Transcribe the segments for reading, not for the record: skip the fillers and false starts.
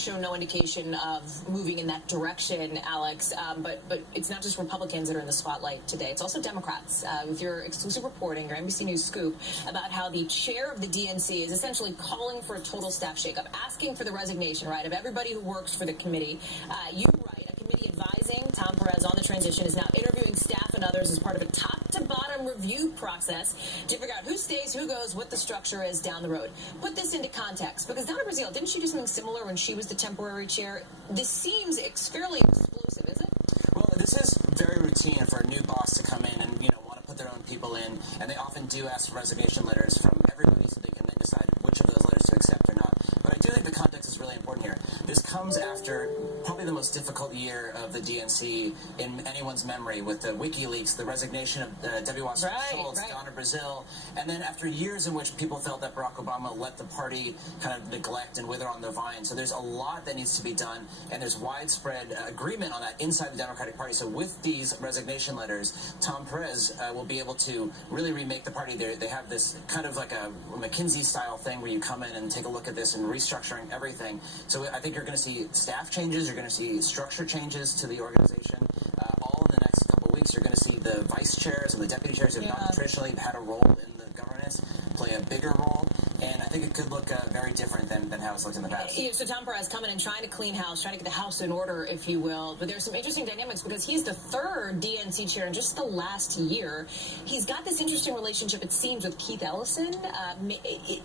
show no indication of moving in that direction, Alex. But it's not just Republicans that are in the spotlight today. It's also Democrats. With your exclusive reporting, your NBC News scoop, about how the chair of the DNC is essentially calling for a total staff shakeup, asking for the resignation, right, of everybody who works for the committee. You write, a committee advising Tom Perez on the transition is now interviewing staff and others as part of a top-to-bottom review process to figure out who stays, who goes, what the structure is down the road. Put this into context, because Donna Brazile, didn't she do something similar when she was the temporary chair? This seems fairly explosive, is it? Well, this is very routine for a new boss to come in and, want to put their own people in, and they often do ask for resignation letters from everybody so they can then decide which of those letters to accept or not. But I do think the context is really important here. This comes after probably the most difficult year of the DNC in anyone's memory, with the WikiLeaks, the resignation of W. Washington Schultz, Donna Brazile, and then after years in which people felt that Barack Obama let the party kind of neglect and wither on the vine. So there's a lot that needs to be done, and there's widespread agreement on that inside the Democratic Party. So with these resignation letters, Tom Perez will be able to really remake the party. They have this kind of like a McKinsey-style thing where you come in and take a look at this and restructuring everything. So I think you're going to see staff changes, you're going to see structure changes to the organization. All in the next couple of weeks, you're going to see the vice chairs and the deputy chairs who have not traditionally had a role in the governance play a bigger role, and I think it could look very different than how it's looked in the past. So Tom Perez coming and trying to clean house, trying to get the house in order, if you will. But there's some interesting dynamics because he's the third DNC chair in just the last year. He's got this interesting relationship, it seems, with Keith Ellison.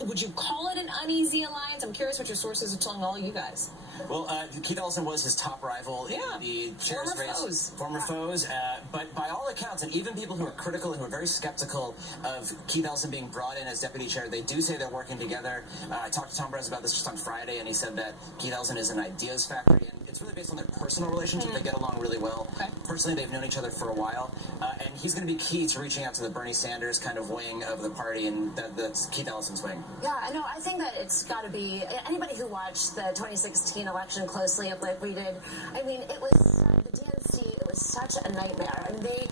Would you call it an uneasy alliance? I'm curious what your sources are telling all you guys. Well, Keith Ellison was his top rival in the chair's race. Former foes. But by all accounts, and even people who are critical and who are very skeptical of Keith Ellison being brought in as deputy chair, they do say they're working together. I talked to Tom Perez about this just on Friday, and he said that Keith Ellison is an ideas factory, and it's really based on their personal relationship. They get along really well. Personally, they've known each other for a while, and he's going to be key to reaching out to the Bernie Sanders kind of wing of the party, and that's Keith Ellison's wing. Yeah, I know. I think that it's got to be anybody who watched the 2016 election closely, like we did. I mean, it was the DNC. It was such a nightmare. I mean, they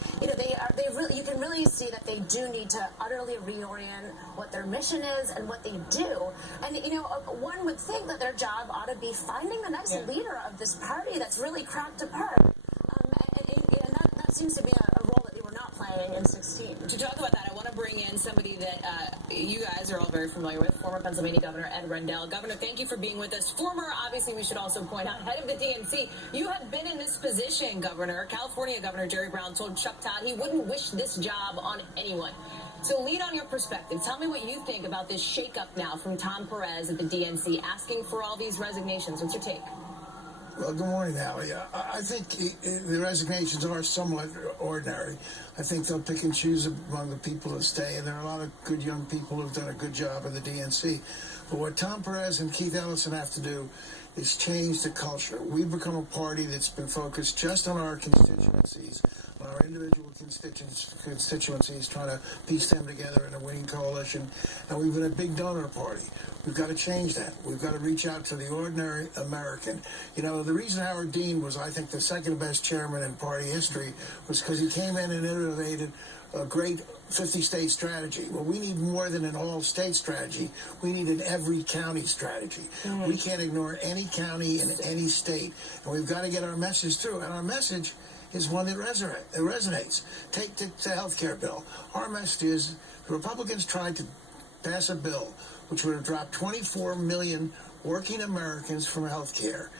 really, you can really see that they do need to utterly reorient what their mission is and what they do. And one would think that their job ought to be finding the next leader of this party that's really cracked apart. And that seems to be a role that they were not playing in 16. To talk about that, I want to bring in somebody that you guys are all very familiar with, former Pennsylvania Governor Ed Rendell. Governor, thank you for being with us. Former, obviously, we should also point out, head of the DNC. You have been in this position, Governor. California Governor Jerry Brown told Chuck Todd he wouldn't wish this job on anyone. So lead on your perspective. Tell me what you think about this shakeup now from Tom Perez at the DNC, asking for all these resignations. What's your take? Well, good morning, Allie. I think the resignations are somewhat ordinary. I think they'll pick and choose among the people who stay, and there are a lot of good young people who've done a good job in the DNC. But what Tom Perez and Keith Ellison have to do is change the culture. We've become a party that's been focused just on our constituencies, on our individual constituencies, trying to piece them together in a winning coalition. And we've been a big donor party. We've got to change that. We've got to reach out to the ordinary American. The reason Howard Dean was, I think, the second best chairman in party history was because he came in and innovated a great 50-state strategy. Well, we need more than an all-state strategy. We need an every county strategy. We can't ignore any county in any state. And we've got to get our message through. And our message is one that resonates. Take the health care bill. Our message is the Republicans tried to pass a bill which would have dropped 24 million working Americans from health care,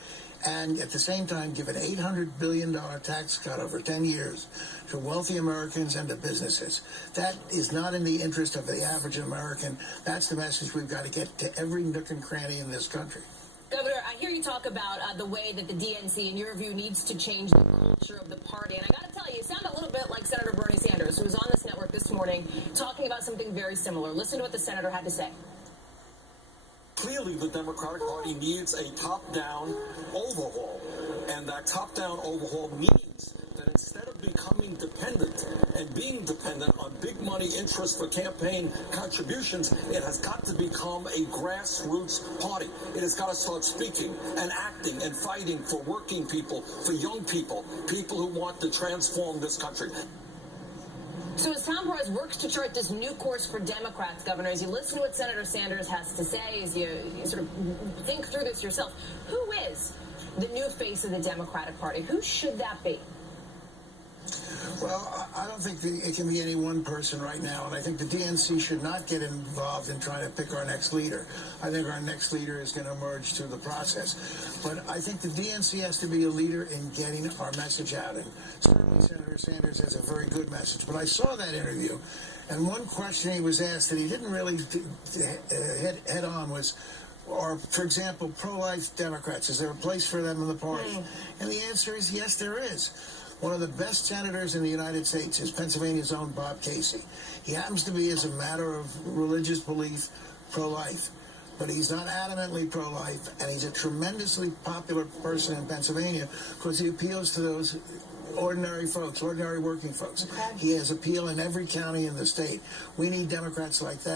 and at the same time give an $800 billion tax cut over 10 years to wealthy Americans and to businesses. That is not in the interest of the average American. That's the message we've got to get to every nook and cranny in this country. Governor, I hear you talk about the way that the DNC, in your view, needs to change the culture of the party. And I got to tell you sound a little bit like Senator Bernie Sanders, who was on this network this morning talking about something very similar. Listen to what the senator had to say. Clearly, the Democratic Party needs a top-down overhaul. And that top-down overhaul means that instead of becoming dependent and being dependent on big money interest for campaign contributions, it has got to become a grassroots party. It has got to start speaking and acting and fighting for working people, for young people, people who want to transform this country. So as Tom Perez works to chart this new course for Democrats, Governor, as you listen to what Senator Sanders has to say, as you sort of think through this yourself, who as the new face of the Democratic Party. Who should that be? Well, I don't think it can be any one person right now, and I think the DNC should not get involved in trying to pick our next leader. I think our next leader is going to emerge through the process. But I think the DNC has to be a leader in getting our message out, and certainly Senator Sanders has a very good message. But I saw that interview, and one question he was asked that he didn't really head on was, or, for example, pro-life Democrats, is there a place for them in the party? And the answer is yes, there is. One of the best senators in the United States is Pennsylvania's own Bob Casey. He happens to be, as a matter of religious belief, pro-life. But he's not adamantly pro-life, and he's a tremendously popular person in Pennsylvania because he appeals to those ordinary folks, ordinary working folks. Okay. He has appeal in every county in the state. We need Democrats like that.